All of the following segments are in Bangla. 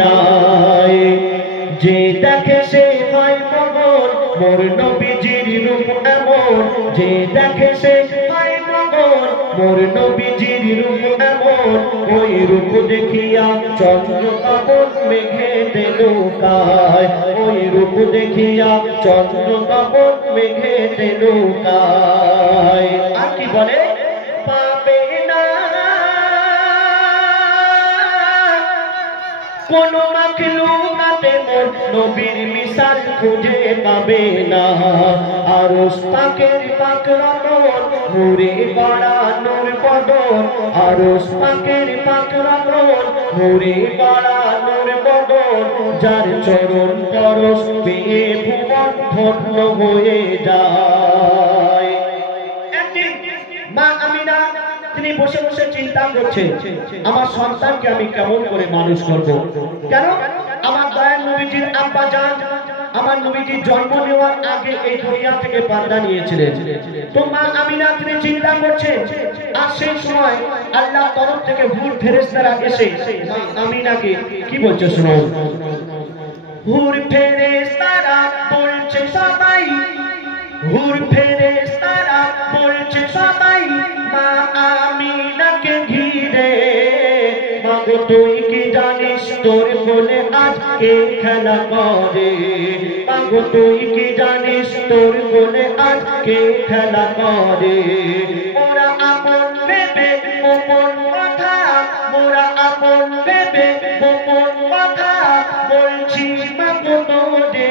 যায় যে দেখে সে হয় পাগল মোর নবীজির রূপ এমন যে দেখে সে হয় পাগল মোর নবীজির রূপ এমন ওই রূপ দেখিয়া চন্দ্র তাপস মেঘেতে লুকায় ওই রূপ দেখিয়া চন্দ্র তাপস মেঘেতে লুকায় আর কি বলে পাবে না কোন মাখলুকাতে মোর নবীর মিসাল খুঁজে পাবে না আরশ পাকের পাক রতন নূরে গড়া নূর বদন আরশ পাকের পাক রতন নূরে গড়া নূর বদন যার চরণ পরশ পেয়ে ভুবন ধন্য হয়ে যায়। একদিন মা আমিনা তিনি বসে বসে চিন্তা করছেন আমার সন্তানকে আমি কেমন করে মানুষ করব। কেন আমার দয়াল নবীজির আব্বা জান আমার নবীজির জন্ম নেওয়ার আগে এই দুনিয়া থেকে পর্দা নিয়েছিলেন। তো মা আমিনা তিনি চিন্তা করছেন আর সেই সময় আল্লাহর তরফ থেকে হুর ফেরেশতারা এসে মা আমিনাকে কি বলছে শুনুন। হুর ফেরেশতারা বলছে সবাই হুর ফেরেশতারা বলছে সবাই মা আমিনাকে ঘিরে মাগো তুই কি জানিস তোর বলে আজকে খেলা করে মাগো তুই কি জানিস তোর বলে আজকে খেলা করে মোরা আপন ভেবে গোপন কথা মোরা আপন ভেবে গোপন কথা বলছি মাগো তোরে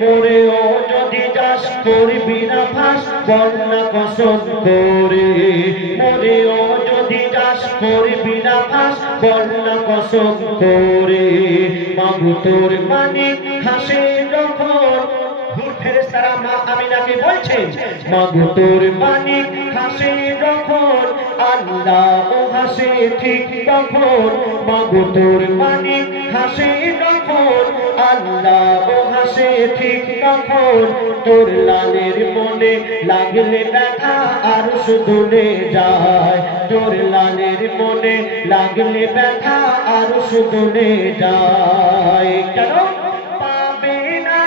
মোরেও যদি যাস করবি না ফাঁস বন্যা কসম করে মোরেও যদি যাস করবি না ফাঁস বন্যা কসম করে মাগো তোর মানিক হাসে যখন হুর ফেরেশতারা মা আমিনাকে বলছেন মাগো তোর মানিক হাসে যখন আল্লাহ হাসে ঠিক তখন মাগো তোর মানিক হাসে যখন আল্লাহ হাসে ঠিক তখন তোর লালের মনে লাগলে ব্যথা আর শুধুলে যায় তোর লালের মনে লাগলে ব্যথা আর শুধুলে যায় কেন পাবে না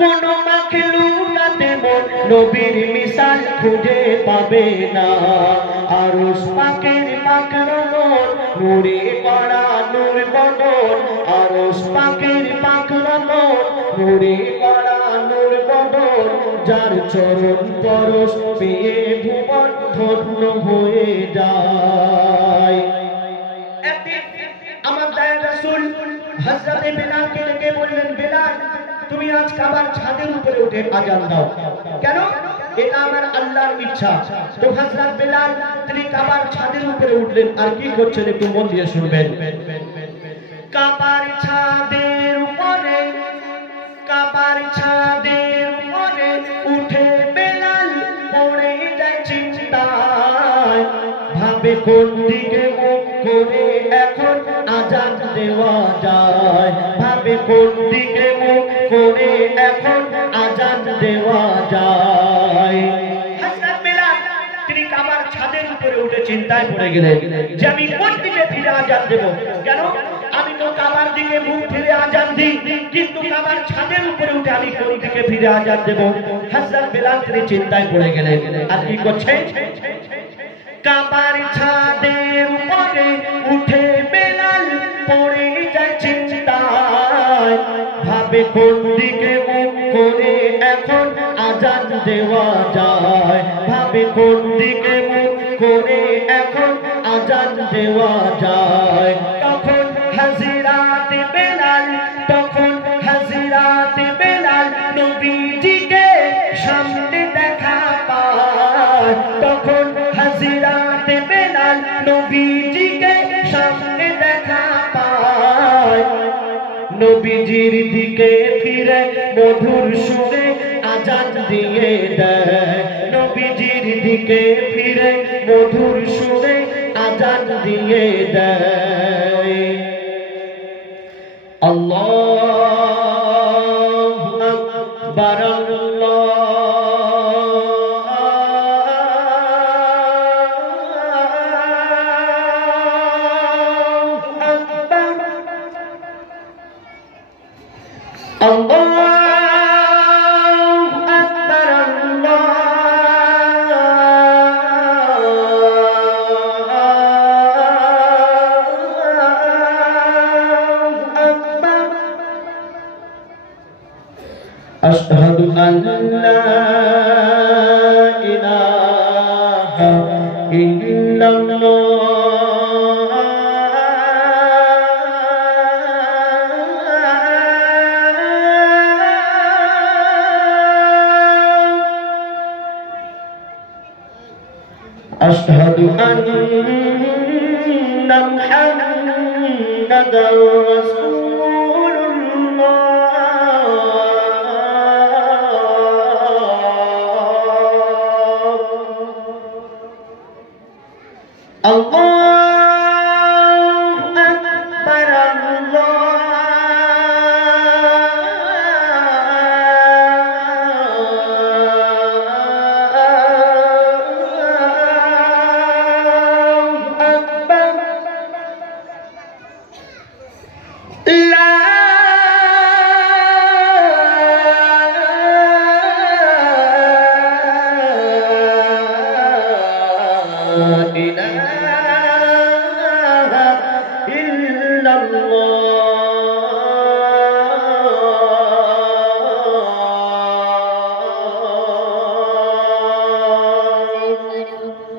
কোন মাখলুকাতে মোর নবীর মিসাল খুঁজে পাবে না আরশ পাকের পাক রতন নূরে গড়া নূর বদন আরশ পাকের পাক রতন নূরে গড়া নূর বদন যার চরণ পরশ পেয়ে ভুবন ধন্য হয়ে যায়। একদিন আমার দয়াল রাসূল হযরতে বেলালকে ডেকে বললেন বেলাল তুমি আজ কাবার ছাদের উপরে উঠে আযান দাও। কেন এটা আমার আল্লাহর ইচ্ছা। তো হযরত বেলাল তিনি কাবার ছাদের উপরে উঠলেন আর কি করছেন একটু মন দিয়ে শুনবেন। কাবার ছাদের উপরে উঠে বেলাল পড়ে যায় চিন্তায় ভাবে কোন দিকে মুখ করে এখন আযান দেওয়া যায় ভাবে কোন দিকে মুখ করে এখন আযান দেওয়া যায়। হযরত বেলাল তিনি কাবার ছাদের উপরে উঠে চিন্তায় পড়ে গেলেন যে আমি কোন দিকে ফিরে আযান দেব। কেন আমি তো কাবার দিকে মুখ ফিরে আযান দিই কিন্তু কাবার ছাদের উপরে উঠে আমি কোন দিকে ফিরে আযান দেব। হযরত বেলাল তিনি চিন্তায় পড়ে গেলেন আর কি করছেন কাবার ছাদের উপরে উঠে বেলাল পড়ে যায় চিন্তায় ভাবে কোন দিকে মুখ করে এখন আযান দেওয়া যায় ভাবে কোন দিকে মুখ করে এখন আযান দেওয়া যায়। তখন হাজিরাতে বেলাল নবীজিকে সামনে দেখা পায় তখন হাজিরাতে বেলাল নবীজিকে সামনে দেখা পায় নবীজির দিকে ফিরে মধুর সুরে আযান দিয়ে দেয় নবীজির দিকে ফিরে মধুর সুরে আযান দিয়ে দেয়। আল্লাহু আকবার আল্লাহু আশহাদু আল্লা ইলাহা ইল্লাল্লাহ أشهد أن محمدًا رسول الله الله أكبر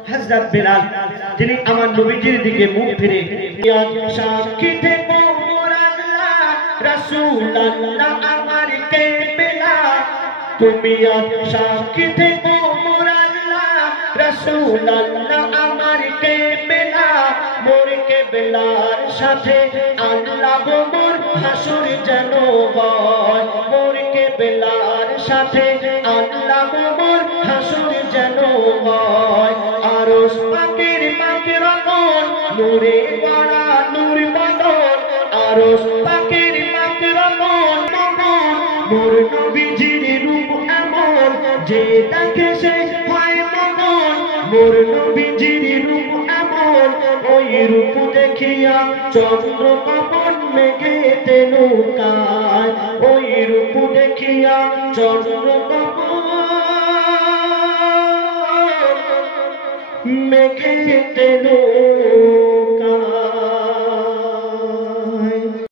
হযরত বিলাল যিনি আমার নবীজির দিকে মুখ ফিরে সাক্ষী থেকো মোর আল্লাহ রাসূলুল্লাহ আমার কেবলা তুমি আজ সাক্ষী থেকো মোর আল্লাহ রাসূলুল্লাহ আমার কেবলা মোর কেবলার সাথে আল্লাহ গো মোর হাসর যেন হয় মোর কেবলার সাথে আল্লাহ গো মোর হাসর যেন হয় আরশ পাকের পাকের রকম নূরে গড়া নূর বদন আরশ পাকের পাকের রকম মোর নবীজির রূপ এমন যে দেখে সে হয় মগন মোর নবীজির রূপ এমন ওই রূপ দেখিয়া চন্দ্র কমল মেঘেতে নৌকায় ওই রূপ দেখিয়া চন্দ্র কমল মেঘেতে নৌকায়